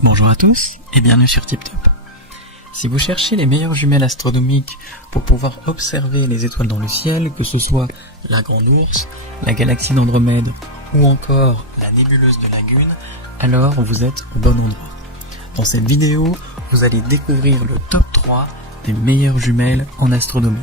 Bonjour à tous et bienvenue sur TipTop. Si vous cherchez les meilleures jumelles astronomiques pour pouvoir observer les étoiles dans le ciel, que ce soit la Grande Ourse, la galaxie d'Andromède ou encore la nébuleuse de Lagune, alors vous êtes au bon endroit. Dans cette vidéo, vous allez découvrir le top 3 des meilleures jumelles en astronomie.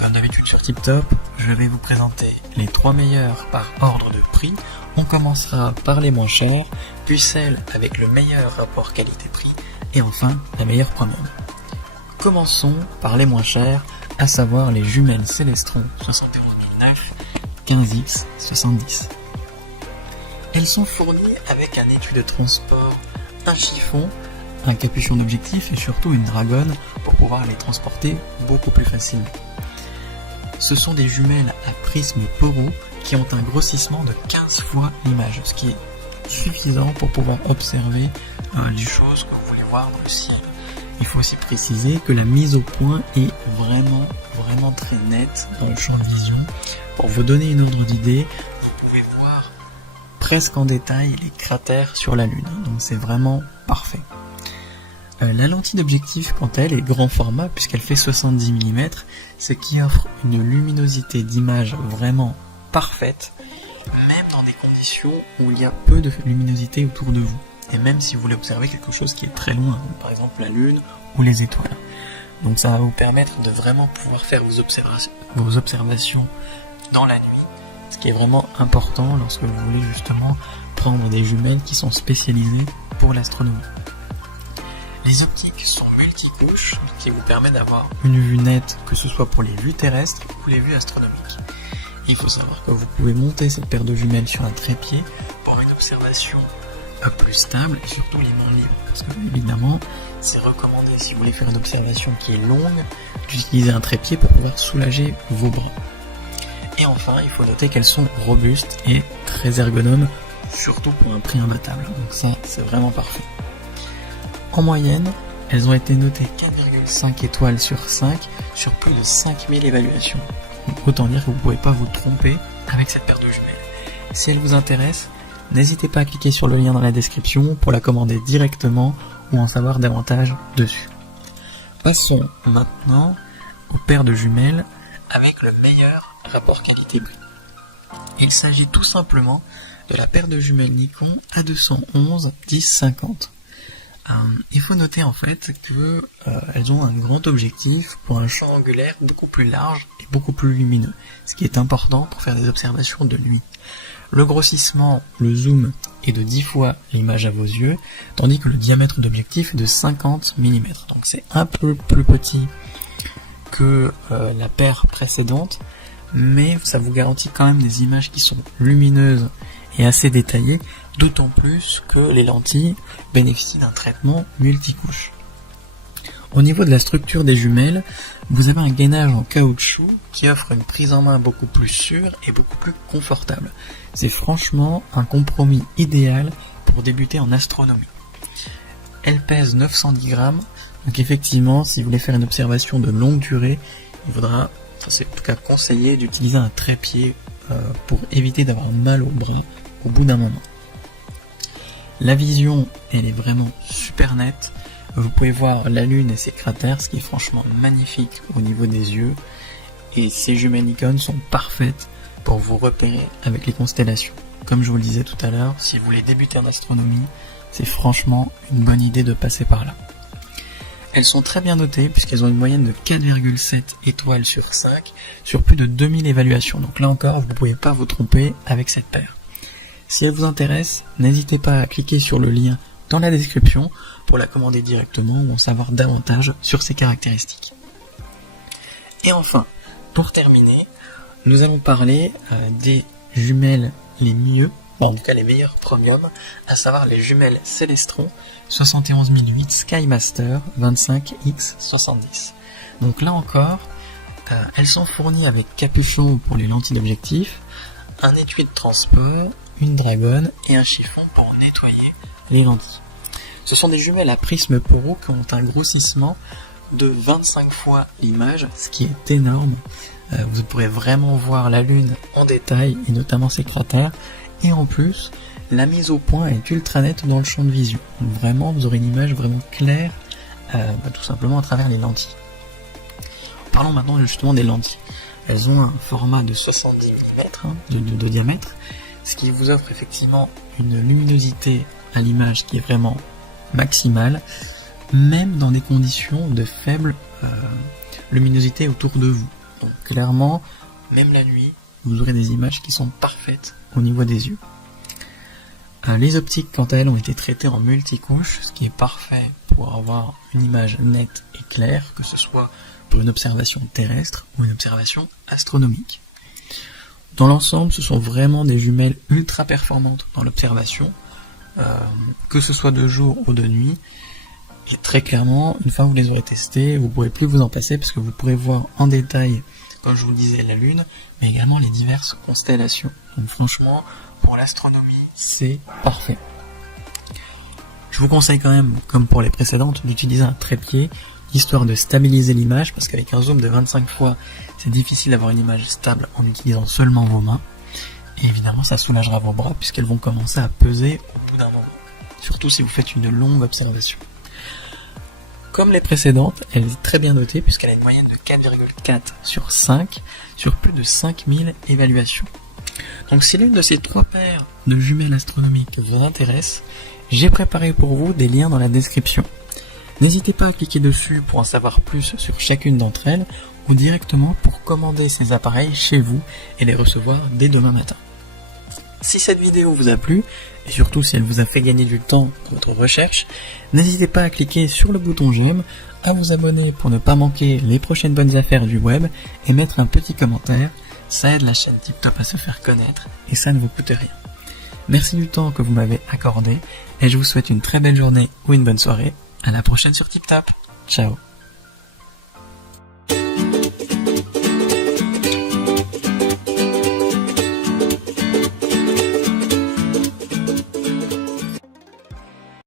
Comme d'habitude sur TipTop, je vais vous présenter les 3 meilleures par ordre de prix. On commencera par les moins chères, puis celles avec le meilleur rapport qualité-prix, et enfin la meilleure premium. Commençons par les moins chères, à savoir les jumelles Celestron 71009 15X 70. Elles sont fournies avec un étui de transport, un chiffon, un capuchon d'objectif et surtout une dragonne pour pouvoir les transporter beaucoup plus facilement. Ce sont des jumelles à prisme poreux qui ont un grossissement de 15 fois l'image, ce qui est suffisant pour pouvoir observer les choses que vous voulez voir dans le ciel. Il faut aussi préciser que la mise au point est vraiment très nette dans le champ de vision. Pour vous donner une ordre d'idée, vous pouvez voir presque en détail les cratères sur la Lune, donc c'est vraiment parfait. La lentille d'objectif, quant à elle, est grand format puisqu'elle fait 70 mm, ce qui offre une luminosité d'image vraiment parfaite, même dans des conditions où il y a peu de luminosité autour de vous, et même si vous voulez observer quelque chose qui est très loin, par exemple la Lune ou les étoiles. Donc ça va vous permettre de vraiment pouvoir faire vos observations dans la nuit, ce qui est vraiment important lorsque vous voulez justement prendre des jumelles qui sont spécialisées pour l'astronomie. Les optiques sont multicouches, ce qui vous permet d'avoir une vue nette, que ce soit pour les vues terrestres ou les vues astronomiques. Il faut savoir que vous pouvez monter cette paire de jumelles sur un trépied pour une observation plus stable et surtout les mains libres. Parce que évidemment, c'est recommandé si vous voulez faire une observation qui est longue, d'utiliser un trépied pour pouvoir soulager vos bras. Et enfin, il faut noter qu'elles sont robustes et très ergonomes, surtout pour un prix imbattable. Donc ça, c'est vraiment parfait. En moyenne, elles ont été notées 4,5 étoiles sur 5 sur plus de 5000 évaluations. Donc autant dire que vous ne pouvez pas vous tromper avec cette paire de jumelles. Si elle vous intéresse, n'hésitez pas à cliquer sur le lien dans la description pour la commander directement ou en savoir davantage dessus. Passons maintenant aux paires de jumelles avec le meilleur rapport qualité-prix. Il s'agit tout simplement de la paire de jumelles Nikon A211 10-50. Il faut noter en fait que elles ont un grand objectif pour un champ angulaire beaucoup plus large et beaucoup plus lumineux, ce qui est important pour faire des observations de nuit. Le grossissement, le zoom est de 10 fois l'image à vos yeux, tandis que le diamètre d'objectif est de 50 mm. Donc c'est un peu plus petit que la paire précédente, mais ça vous garantit quand même des images qui sont lumineuses et assez détaillées, d'autant plus que les lentilles bénéficient d'un traitement multicouche. Au niveau de la structure des jumelles, vous avez un gainage en caoutchouc qui offre une prise en main beaucoup plus sûre et beaucoup plus confortable. C'est franchement un compromis idéal pour débuter en astronomie. Elle pèse 910 grammes, donc effectivement, si vous voulez faire une observation de longue durée, il faudra, c'est en tout cas conseillé d'utiliser un trépied pour éviter d'avoir mal au bras au bout d'un moment. La vision, elle est vraiment super nette. Vous pouvez voir la Lune et ses cratères, ce qui est franchement magnifique au niveau des yeux. Et ces jumelles Nikon sont parfaites pour vous repérer avec les constellations. Comme je vous le disais tout à l'heure, si vous voulez débuter en astronomie, c'est franchement une bonne idée de passer par là. Elles sont très bien notées puisqu'elles ont une moyenne de 4,7 étoiles sur 5 sur plus de 2000 évaluations. Donc là encore, vous ne pouvez pas vous tromper avec cette paire. Si elle vous intéresse, n'hésitez pas à cliquer sur le lien dans la description pour la commander directement ou en savoir davantage sur ses caractéristiques. Et enfin, pour terminer, nous allons parler des jumelles les mieux, en tout cas les meilleures premium, à savoir les jumelles Celestron 71008 Skymaster 25X70. Donc là encore, elles sont fournies avec capuchon pour les lentilles d'objectif, un étui de transport, une dragonne et un chiffon pour nettoyer les lentilles. Ce sont des jumelles à prisme poreux qui ont un grossissement de 25 fois l'image, ce qui est énorme. Vous pourrez vraiment voir la Lune en détail et notamment ses cratères Et en plus, la mise au point est ultra nette dans le champ de visu. Donc vraiment, vous aurez une image vraiment claire, tout simplement à travers les lentilles. Parlons maintenant justement des lentilles. Elles ont un format de 70 mm de diamètre, ce qui vous offre effectivement une luminosité à l'image qui est vraiment maximale, même dans des conditions de faible luminosité autour de vous. Donc clairement, même la nuit, vous aurez des images qui sont parfaites au niveau des yeux. Les optiques, quant à elles, ont été traitées en multicouches, ce qui est parfait pour avoir une image nette et claire, que ce soit pour une observation terrestre ou une observation astronomique. Dans l'ensemble, ce sont vraiment des jumelles ultra performantes dans l'observation, que ce soit de jour ou de nuit. Et très clairement, une fois que vous les aurez testées, vous ne pourrez plus vous en passer parce que vous pourrez voir en détail, comme je vous le disais, la Lune, mais également les diverses constellations. Donc franchement, pour l'astronomie, c'est parfait. Je vous conseille quand même, comme pour les précédentes, d'utiliser un trépied, histoire de stabiliser l'image, parce qu'avec un zoom de 25 fois, c'est difficile d'avoir une image stable en utilisant seulement vos mains. Et évidemment, ça soulagera vos bras, puisqu'elles vont commencer à peser au bout d'un moment. Surtout si vous faites une longue observation. Comme les précédentes, elle est très bien notée, puisqu'elle a une moyenne de 4,4 sur 5, sur plus de 5000 évaluations. Donc si l'une de ces 3 paires de jumelles astronomiques vous intéresse, j'ai préparé pour vous des liens dans la description. N'hésitez pas à cliquer dessus pour en savoir plus sur chacune d'entre elles, ou directement pour commander ces appareils chez vous et les recevoir dès demain matin. Si cette vidéo vous a plu, et surtout si elle vous a fait gagner du temps dans votre recherche, n'hésitez pas à cliquer sur le bouton j'aime, à vous abonner pour ne pas manquer les prochaines bonnes affaires du web, et mettre un petit commentaire. Ça aide la chaîne TipTop à se faire connaître, et ça ne vous coûte rien. Merci du temps que vous m'avez accordé, et je vous souhaite une très belle journée ou une bonne soirée. À la prochaine sur TipTop. Ciao.